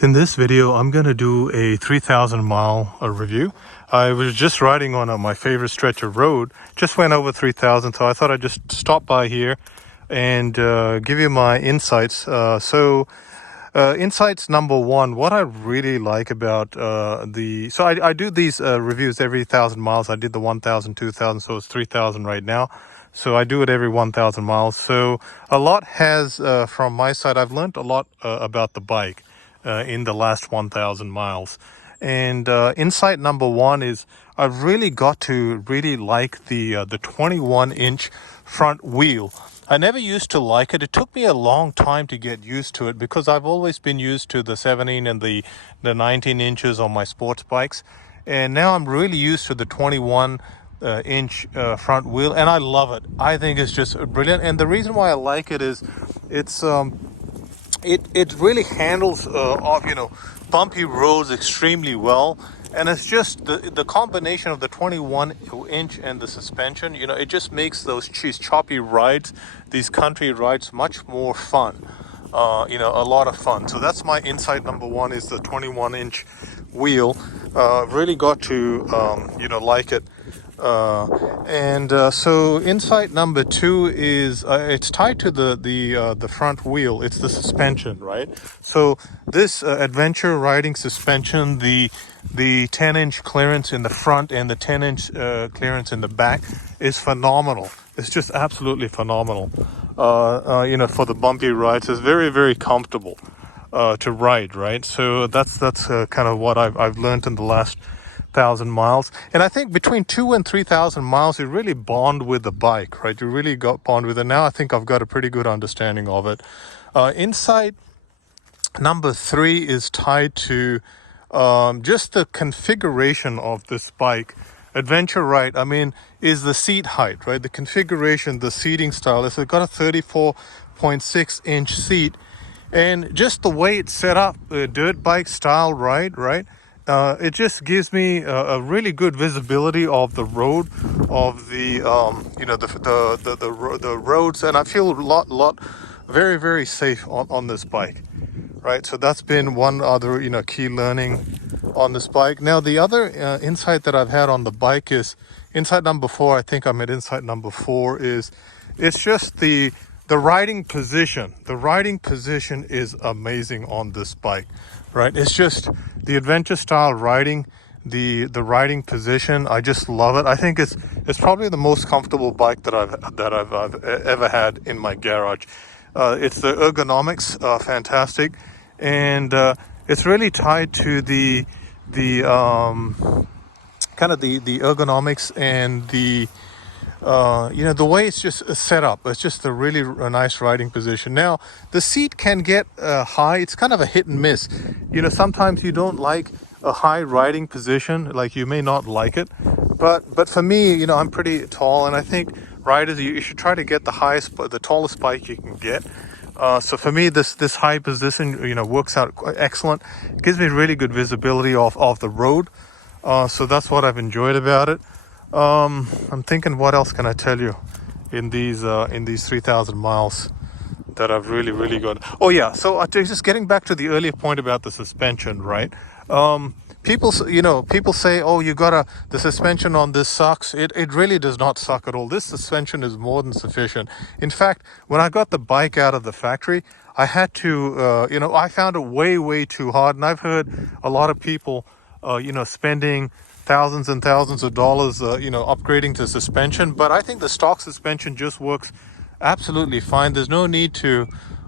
In this video, I'm going to do a 3,000 mile review. I was just riding on my favorite stretch of road, just went over 3,000, so I thought I'd just stop by here and give you my insights. Insights number one, what I really like about I do these reviews every 1,000 miles. I did the 1,000, 2,000, so it's 3,000 right now. So I do it every 1,000 miles. So a lot has, from my side, I've learned a lot about the bike in the last 1,000 miles. And insight number one is I've really got to really like the 21-inch front wheel. I never used to like it. It took me a long time to get used to it because I've always been used to the 17 and the 19 inches on my sports bikes. And now I'm really used to the 21 inch front wheel, and I love it. I think it's just brilliant. And the reason why I like it is it really handles bumpy roads extremely well, and it's just the combination of the 21 inch and the suspension, it just makes these choppy rides, these country rides, much more fun. A lot of fun. So that's my insight number one, is the 21 inch wheel. Really got to like it. So insight number two is it's tied to the front wheel. It's the suspension, right? So this adventure riding suspension, the 10-inch clearance in the front and the 10-inch clearance in the back is phenomenal. It's just absolutely phenomenal. For the bumpy rides, it's very, very comfortable to ride, right? So that's kind of what I've learned in the last 1,000 miles. And I think between 2,000 and 3,000 miles, you really bond with the bike, right? You really got bond with it. Now I think I've got a pretty good understanding of it. Insight number three is tied to just the configuration of this bike. Adventure ride, is the seat height, right? The configuration, the seating style. It's got a 34.6 inch seat, and just the way it's set up, a dirt bike style ride, right? It just gives me a really good visibility of the road, of the roads, and I feel a lot very, very safe on this bike, right? So that's been one other key learning on this bike. Now the other insight that I've had on the bike is insight number four. I think I'm at insight number four. Is it's just the riding position. The riding position is amazing on this bike, right? It's just the adventure style riding, the riding position. I just love it. I think it's probably the most comfortable bike that I've ever had in my garage. It's the ergonomics, fantastic, and it's really tied to the kind of the ergonomics and the way it's just set up. It's just a really nice riding position. Now, the seat can get high. It's kind of a hit and miss. Sometimes you don't like a high riding position, like you may not like it. But for me, I'm pretty tall, and I think riders, you should try to get the tallest bike you can get. So for me, this high position, works out excellent. It gives me really good visibility off the road. So that's what I've enjoyed about it. I'm thinking, what else can I tell you in these 3,000 miles that I've really, really got? Oh yeah, so just getting back to the earlier point about the suspension, right? People say, oh, the suspension on this sucks. It really does not suck at all. This suspension is more than sufficient. In fact, when I got the bike out of the factory, I had to, I found it way, way too hard. And I've heard a lot of people, spending thousands and thousands of dollars, upgrading to suspension. But I think the stock suspension just works absolutely fine. There's no need to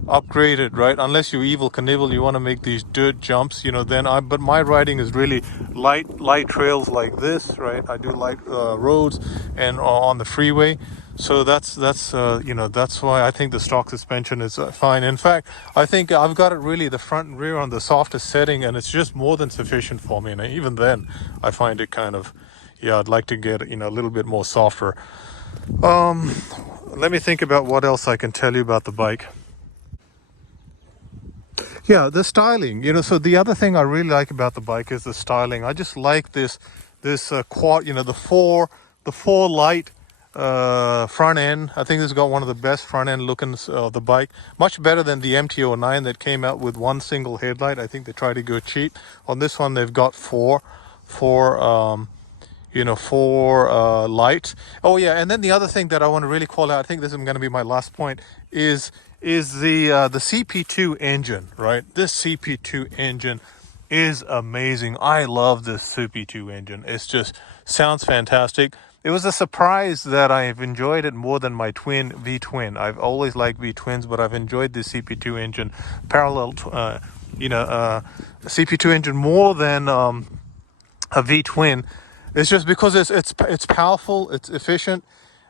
upgrade it, right? Unless you Evel Knievel, you want to make these dirt jumps, but my riding is really light trails like this, right? I do light roads and on the freeway. So that's why I think the stock suspension is fine. In fact, I think I've got it really the front and rear on the softest setting, and it's just more than sufficient for me. And even then, I find it kind of, I'd like to get a little bit more softer. Let me think about what else I can tell you about the bike. Yeah, the styling. So the other thing I really like about the bike is the styling. I just like this quad, the four light front end. I think this has got one of the best front end looking the bike. Much better than the MT-09 that came out with one single headlight. I think they tried to go cheap. On this one, they've got four lights. Oh yeah, and then the other thing that I want to really call out, I think this is going to be my last point, is the CP2 engine, right? This CP2 engine is amazing. I love this CP2 engine. It's just sounds fantastic. It was a surprise that I've enjoyed it more than my V-twin. I've always liked V-twins, but I've enjoyed the CP2 engine, CP2 engine more than a V-twin. It's just because it's powerful, it's efficient,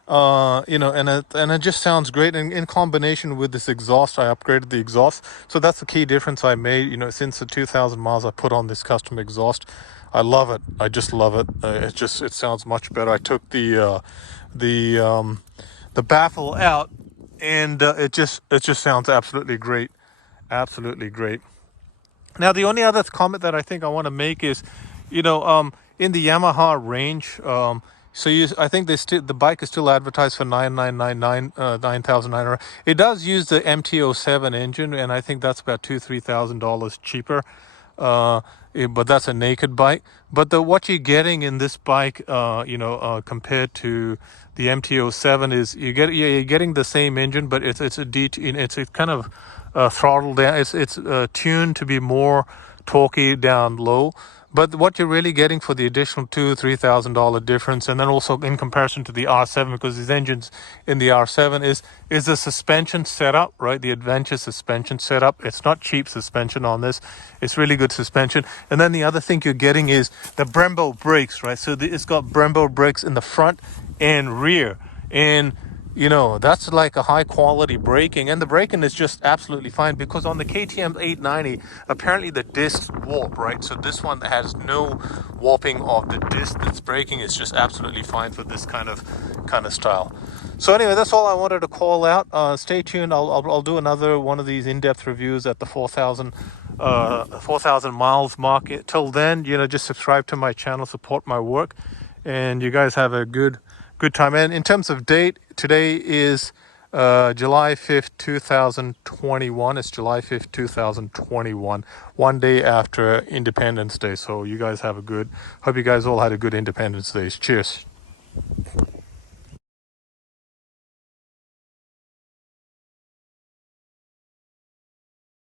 and it just sounds great. And in combination with this exhaust, I upgraded the exhaust, so that's the key difference I made. Since the 2,000 miles, I put on this custom exhaust. I love it. I just love it. It sounds much better. I took the baffle out, and it just sounds absolutely great, absolutely great. Now, the only other comment that I think I want to make is, in the Yamaha range, I think the bike is still advertised for 9,999. It does use the MT-07 engine, and I think that's about $2,000-$3,000 cheaper. But that's a naked bike. But what you're getting in this bike, compared to the MT-07 is you're getting the same engine, but it's a kind of throttle down. It's tuned to be more torquey down low. But what you're really getting for the additional $2,000-$3,000 difference, and then also in comparison to the R7, because these engines in the R7 is the suspension setup, right? The Adventure suspension setup. It's not cheap suspension on this. It's really good suspension. And then the other thing you're getting is the Brembo brakes, right? So it's got Brembo brakes in the front and rear, and that's like a high quality braking, and the braking is just absolutely fine, because on the KTM 890 apparently the discs warp, right? So this one has no warping of the disc that's braking. It's just absolutely fine for this kind of style. So anyway, that's all I wanted to call out. Stay tuned. I'll do another one of these in-depth reviews at the 4,000 miles mark. Till then, just subscribe to my channel, support my work, and you guys have a good time. And in terms of date, today is July 5th, 2021. It's July 5th, 2021, one day after Independence Day. So you guys hope you guys all had a good Independence Day. Cheers.